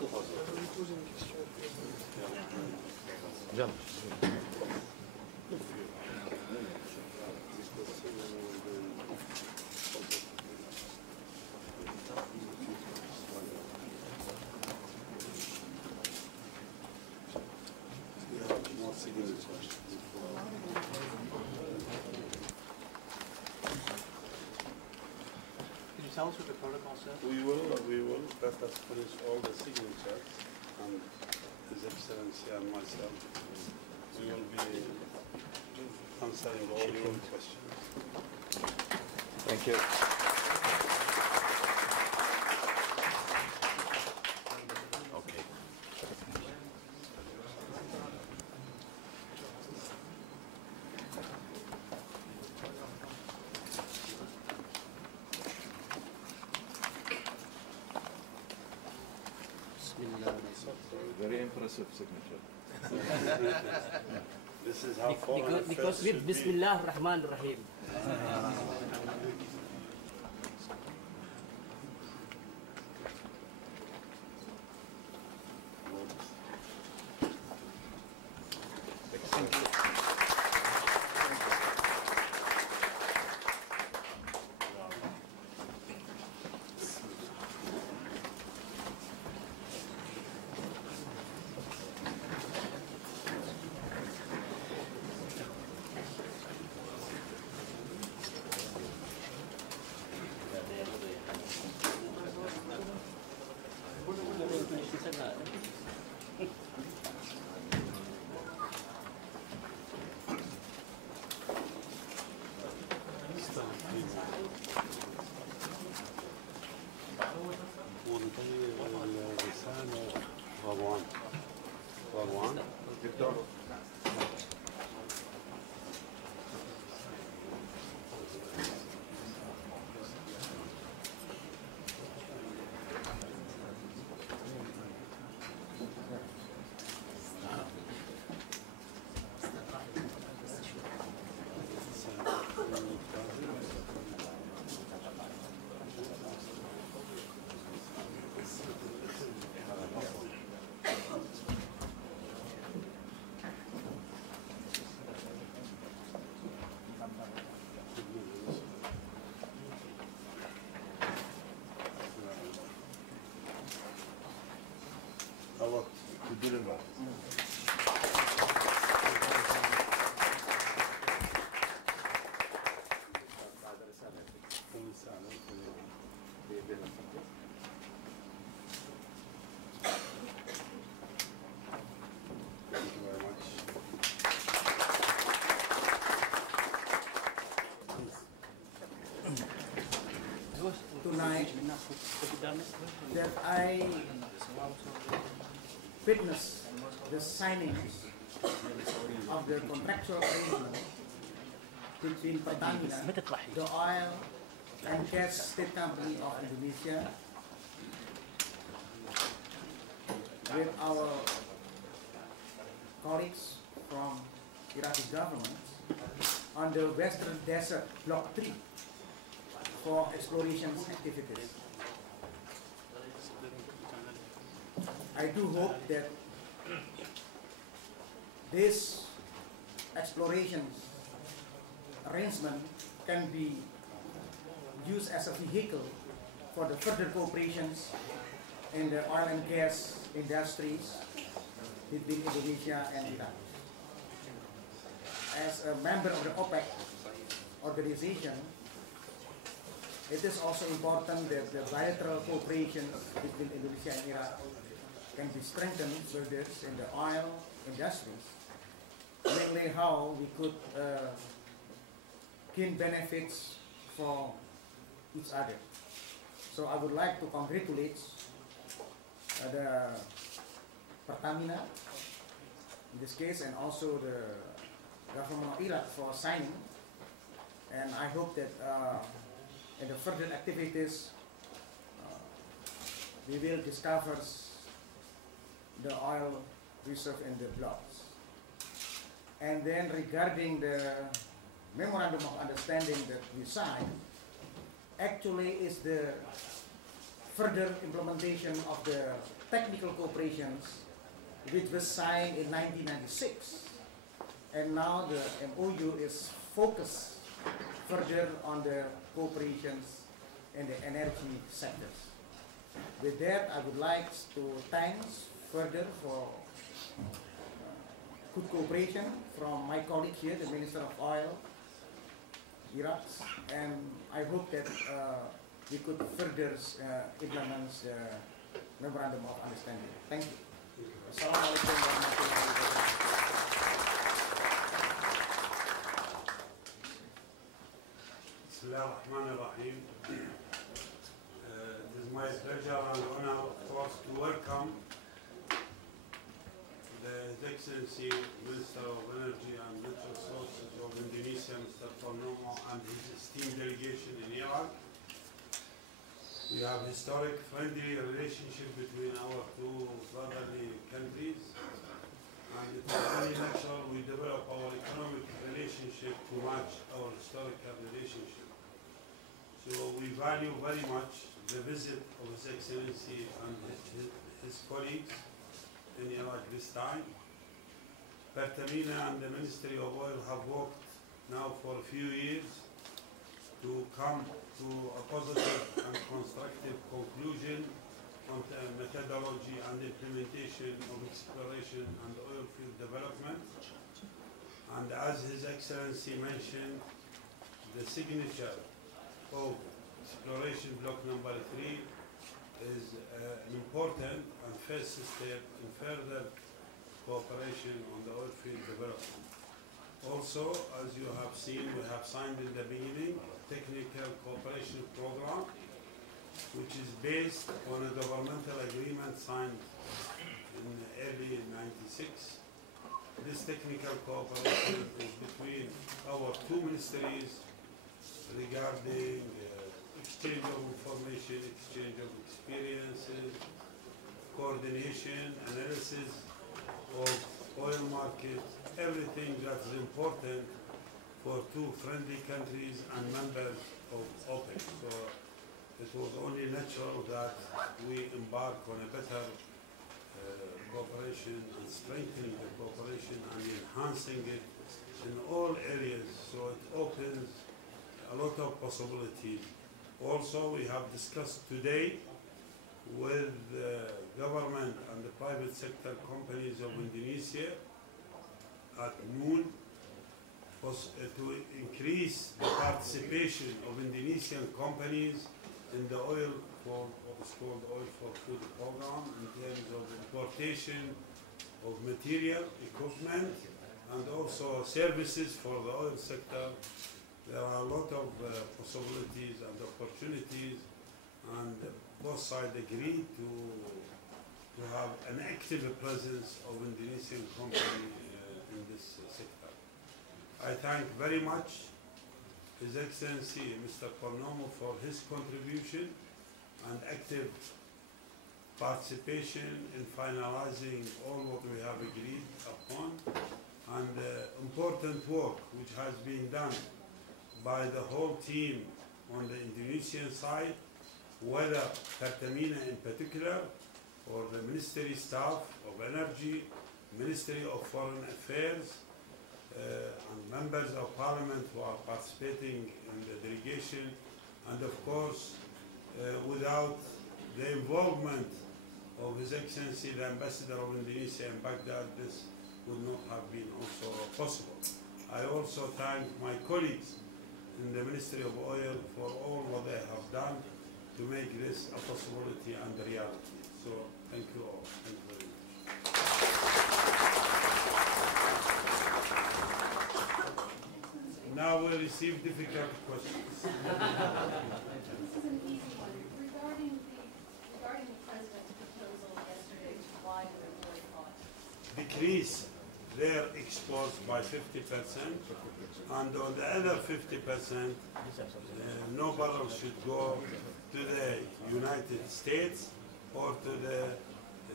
Bien. Can you tell us what the protocol says? We will. Let us finish all the signatures, and His Excellency and myself, we will be answering all your questions. Thank you. Okay. Very impressive signature. This is how foreign affairs because should with be. Bismillah Rahman Rahim. Rowan. Victor. Allah to deliver. Thank you very much. Tonight that I witnessed the signing of the contractual arrangement between Pertamina, the oil and gas state company of Indonesia, with our colleagues from Iraqi government on the Western Desert Block 3 for exploration activities. I do hope that this exploration arrangement can be used as a vehicle for the further cooperations in the oil and gas industries between Indonesia and Iran. As a member of the OPEC organization, it is also important that the bilateral cooperation between Indonesia and Iraq can be strengthened further in the oil industries, mainly how we could gain benefits for each other. So I would like to congratulate the Pertamina in this case, and also the government of Iraq for signing, and I hope that in the further activities we will discover the oil reserve in the blocks. And then regarding the memorandum of understanding that we signed, actually is the further implementation of the technical cooperations which was signed in 1996, and now the MOU is focused further on the cooperations in the energy sectors. With that, I would like to thank further for good cooperation from my colleague here, the Minister of Oil, Iraq, and I hope that we could further implement the Memorandum of Understanding. Thank you. Assalamualaikum warahmatullahi wabarakatuh. Bismillahirrahmanirrahim. It is my pleasure and honor first to welcome His Excellency Minister of Energy and Natural Resources of Indonesia, Mr. Purnomo, and his esteemed delegation in Iraq. We have historic friendly relationship between our two brotherly countries, and it is very natural we develop our economic relationship to match our historical relationship. So we value very much the visit of His Excellency and his colleagues in Iraq this time. Pertamina and the Ministry of Oil have worked now for a few years to come to a positive and constructive conclusion on the methodology and implementation of exploration and oil field development. And as His Excellency mentioned, the signature of exploration block number 3 is an important and first step in further cooperation on the oil field development. Also, as you have seen, we have signed in the beginning a technical cooperation program, which is based on a governmental agreement signed in early 96. This technical cooperation is between our two ministries regarding exchange of information, exchange of experiences, coordination, analysis of oil market, everything that is important for two friendly countries and members of OPEC. So it was only natural that we embark on a better cooperation and strengthening the cooperation and enhancing it in all areas, so it opens a lot of possibilities. Also, we have discussed today with the government and the private sector companies of Indonesia at noon to increase the participation of Indonesian companies in the oil for what is called Oil for Food program in terms of importation of material, equipment, and also services for the oil sector. There are a lot of possibilities and opportunities, and both sides agree to have an active presence of Indonesian company in this sector. I thank very much His Excellency Mr. Purnomo for his contribution and active participation in finalizing all what we have agreed upon, and important work which has been done by the whole team on the Indonesian side, whether Pertamina in particular, or the Ministry staff of Energy, Ministry of Foreign Affairs, and members of Parliament who are participating in the delegation, and of course, without the involvement of His Excellency the Ambassador of Indonesia in Baghdad, this would not have been also possible. I also thank my colleagues in the Ministry of Oil for all what they have done to make this a possibility and a reality. So thank you all. Thank you very much. Now we receive difficult questions. This is an easy one. Regarding the President's proposal yesterday to widen the boycott. Decrease their exports by 50%, and on the other 50%, no barrel should go to the United States or to the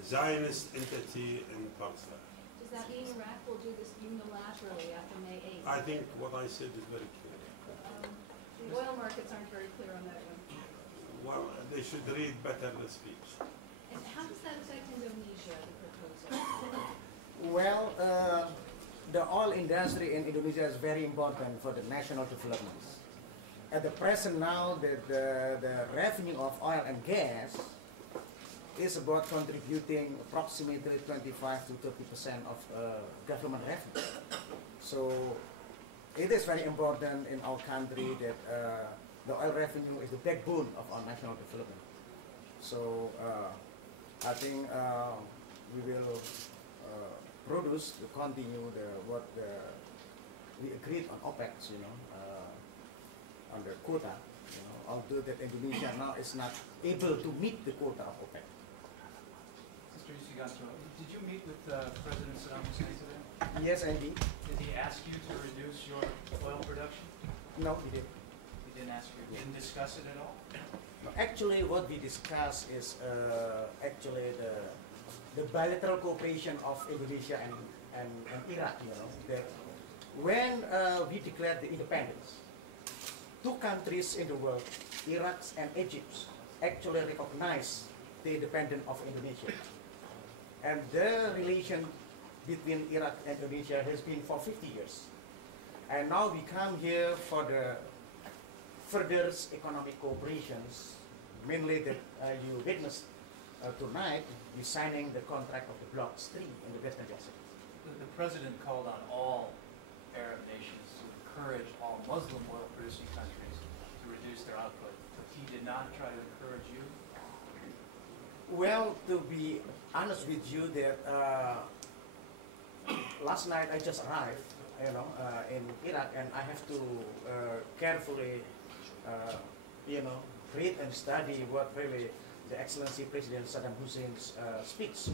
Zionist entity in Palestine. Does that mean Iraq will do this unilaterally after May 8th? I think what I said is very clear. The oil markets aren't very clear on that one. well, they should read better the speech. And how does that affect Indonesia, the proposal? Well, the oil industry in Indonesia is very important for the national development. At the present now, the revenue of oil and gas is about contributing approximately 25 to 30% of government revenue. So it is very important in our country that the oil revenue is the backbone of our national development. So I think we will produce to continue what we agreed on OPEX, on the quota. Although that Indonesia now is not able to meet the quota of OPEC. Mr. Yusugato, did you meet with President Saddam Hussein today? Yes, indeed. Did he ask you to reduce your oil production? No, he did. He didn't ask you. He didn't discuss it at all? Actually, what we discussed is actually the bilateral cooperation of Indonesia and Iraq. That when we declared the independence, two countries in the world, Iraq and Egypt, actually recognized the independence of Indonesia. And the relation between Iraq and Indonesia has been for 50 years. And now we come here for the further economic cooperations, mainly that you witnessed tonight, we signing the contract of the Block 3 in the Western Desert. The President called on all Arab nations to encourage all Muslim oil-producing countries to reduce their output. He did not try to encourage you? Well, to be honest with you, that last night I just arrived, in Iraq, and I have to carefully, read and study what really the Excellency President Saddam Hussein's speech,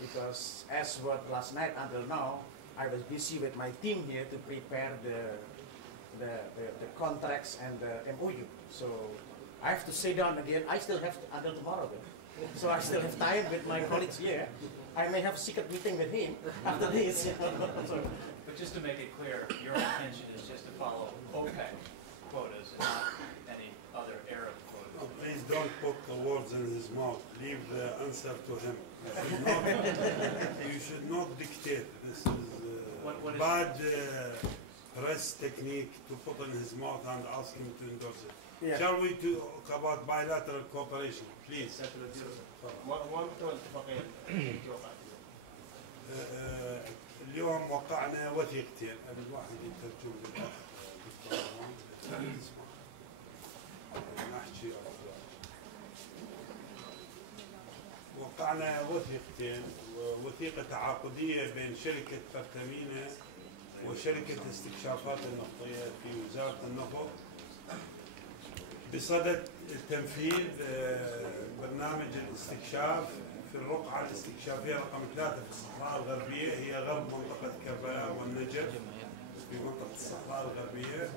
because as what last night until now, I was busy with my team here to prepare the contracts and the MOU. So I have to sit down again. I still have until tomorrow. So I still have time with my colleagues here. I may have a secret meeting with him after this. But just to make it clear, your intention is just to follow OPEC quotas and not any other Arab quotas. No, please don't put the words in his mouth. Leave the answer to him. You should not dictate. This is bad press technique to put in his mouth and ask him to endorse it. Yeah. Shall we talk about bilateral cooperation, please? اليوم وقعنا وثيقتين. الواحد يترجم للأخ دكتور مروان. نحكي وقعنا وثيقتين، وثيقة تعاقدية بين شركة برتمينا وشركة الاستكشافات النفطية في وزارة النفط بصدد تنفيذ برنامج الاستكشاف في الرقعة الاستكشافية رقم 3 في الصحراء الغربية، هي غرب منطقة كربلاء والنجف في منطقة الصحراء الغربية.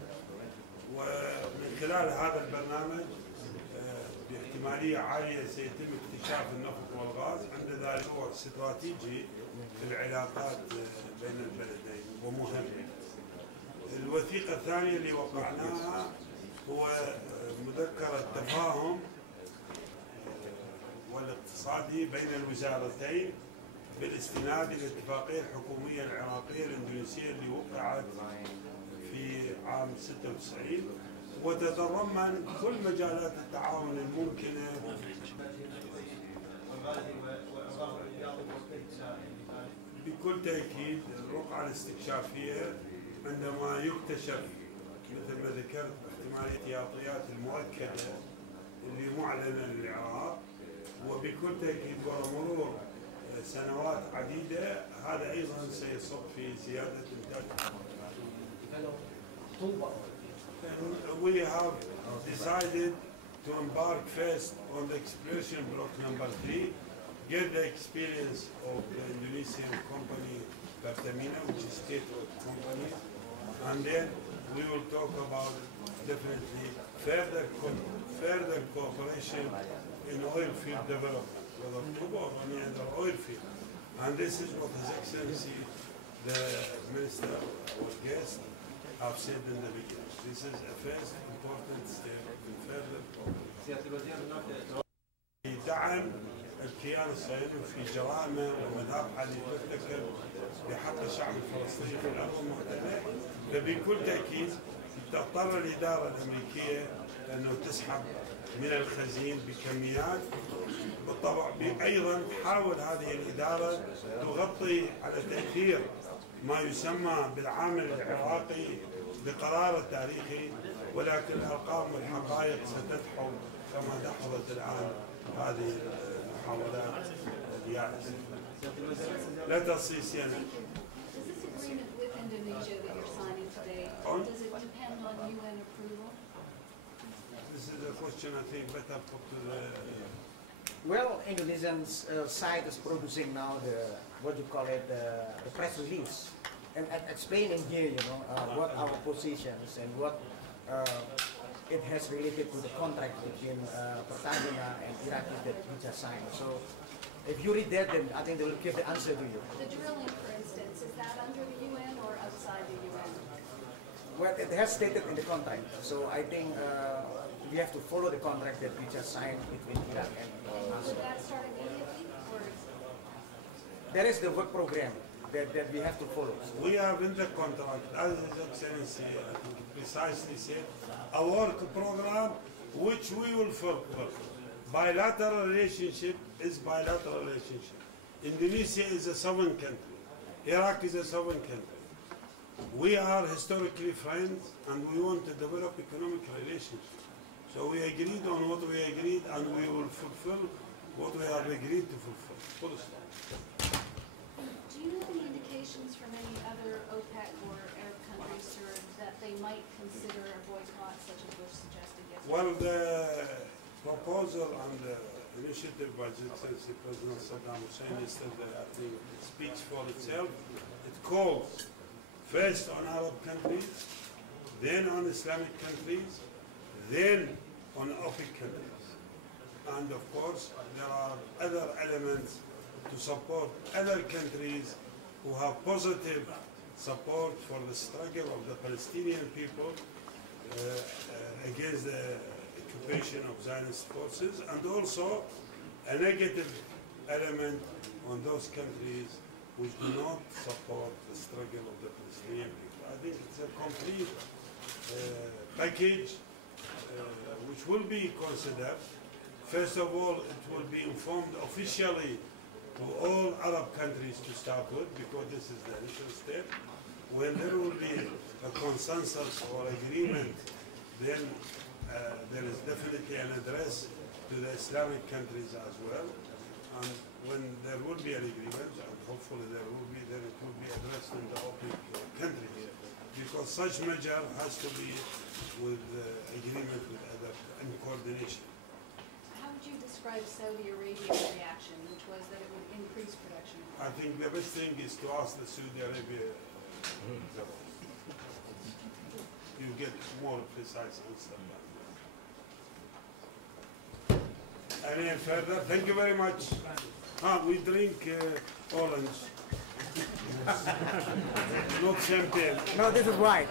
ومن خلال هذا البرنامج باحتمالية عالية سيتم اكتشاف النفط والغاز، عند ذلك هو استراتيجي في العلاقات بين البلدين ومهم. الوثيقة الثانية اللي وقعناها هو مذكرة تفاهم والاقتصادي بين الوزارتين بالاستناد إلى الاتفاقية الحكومية العراقية الإندونيسية اللي وقعت في عام 96 وتتضمن كل مجالات التعاون الممكنة. بكل تأكيد الرقعة الاستكشافية عندما يكتشف مثل ما ذكرت احتمال الاحتياطيات المؤكدة اللي معلنة للعراق، وبكل تأكيد ومرور سنوات عديدة هذا أيضا سيصب في زيادة إنتاج. We have decided to embark first on the exploration block number 3, get the experience of the Indonesian company Pertamina, which is state-owned company, and then we will talk about definitely further cooperation in oil field development, whether Cuba or any other oil field. And this is what His Excellency, the Minister, our guest, have said in the beginning. This is a first important step in further cooperation. دعم الكيان الصهيوني في جرائمه ومذابحه اللي ترتكب بحق الشعب الفلسطيني في الارض المحتله، فبكل تاكيد تضطر الاداره الامريكيه انه تسحب من الخزين بكميات. بالطبع ايضا تحاول هذه الاداره تغطي على تاثير ما يسمى بالعامل العراقي بقرار التاريخي، ولكن الارقام والحقائق ستدحض كما دحضت الان هذه المحاولات اليائسه. لا تصيص يعني. Does this agreement with Indonesia that you're signing today, does it depend on UN approval? This is a question I think better put to the. Well, Indonesian side is producing now the, what you call it, the press release, and explaining here, what our positions and what it has related to the contract between Pertamina and Iraqis that we just signed. So, if you read that, then I think they will give the answer to you. The drilling, for instance, is that under the UN or outside the UN? Well, it has stated in the contract, so I think we have to follow the contract that we just signed between Iraq and Would that start immediately, or? there is the work program that we have to follow. We have in the contract, as His Excellency I think precisely said, a work program which we will fulfill. Bilateral relationship is bilateral relationship. Indonesia is a sovereign country. Iraq is a sovereign country. We are historically friends and we want to develop economic relationship. So we agreed on what we agreed and we will fulfill what we have agreed to fulfill. Full stop. Do you have any indications from any other OPEC or Arab countries, sir, that they might consider a boycott such as was suggested yesterday? Well, the proposal and the initiative by His Excellency President Saddam Hussein yesterday, I think, speaks for itself. It calls first on Arab countries, then on Islamic countries, then on OPEC countries. And of course, there are other elements to support other countries who have positive support for the struggle of the Palestinian people against the occupation of Zionist forces, and also a negative element on those countries which do not support the struggle of the Palestinian people. I think it's a complete package which will be considered. First of all, it will be informed officially to all Arab countries to start with, because this is the initial step. When there will be a consensus or agreement, then there is definitely an address to the Islamic countries as well. And when there will be an agreement, and hopefully there will be, then it will be addressed in the OPEC countries. Because such measure has to be with agreement with other, in coordination. How would you describe Saudi Arabia's reaction, which was that it would increase production? I think the best thing is to ask the Saudi Arabia. You get more precise answer. Any further? Thank you very much. We drink orange. Not champagne. No, this is white.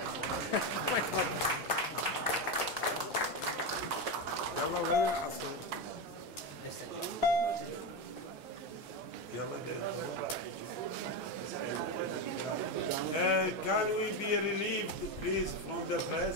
Can we be relieved, please, from the press?